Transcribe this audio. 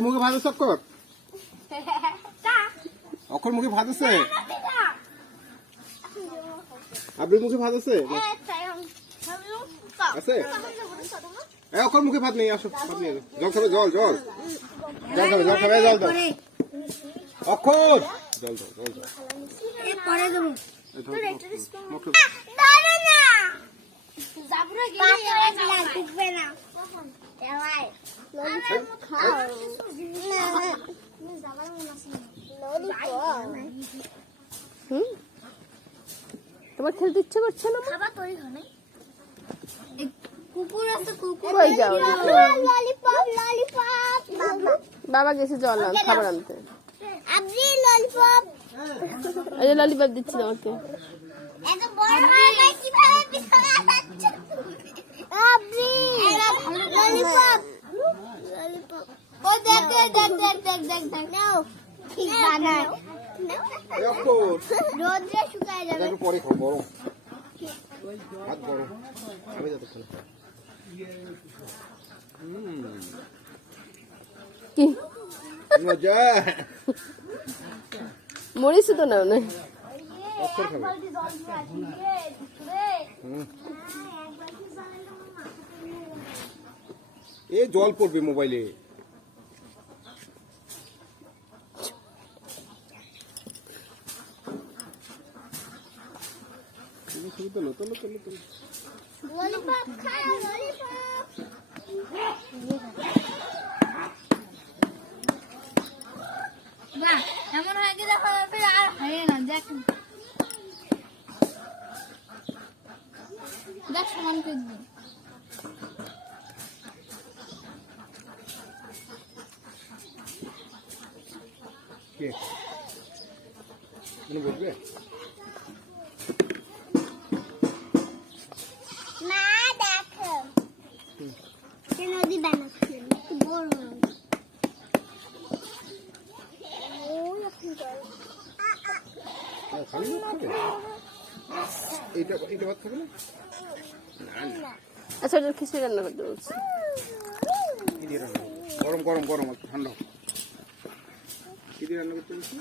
মুখে ভাত আছে অক্ষর মুখে ভাত আছে আপনার মুখে ভাত আছে আছে অক্ষর মুখে ভাত নেই আসো ভাত নিয়ে জল খাবে জল জল জল খাবে জল খাবে জল দাও অক্ষর জল দাও জল দাও পরে দেবো তোমার খেলতে ইচ্ছে করছে না? কুকুর আছে কুকুর বাবা গেছে জল খাবার আনতে। এই যে ললিপপ দিচ্ছি তোমাকে। রোদ্রে শুকায় যাবে পরে খাও গরম ভাত গরম খাবে যতক্ষণ কি মজা মরিস তো না না অক্ষর খাবে এ জল পড়বে মোবাইলে ললিপপ খাও ললিপপ বাহ এমন হয়ে গেলে আর হয় না দেখ দেখ সমান করে দিই কে মনে বলবে মা দেখো নদী বানাচ্ছে বড় এইটা এইটা ভাত খাবে না আচ্ছা খিচুড়ি রান্না করতে বলছি। গরম গরম গরম ঠান্ডা কি দিয়ে রান্না করতে বলছি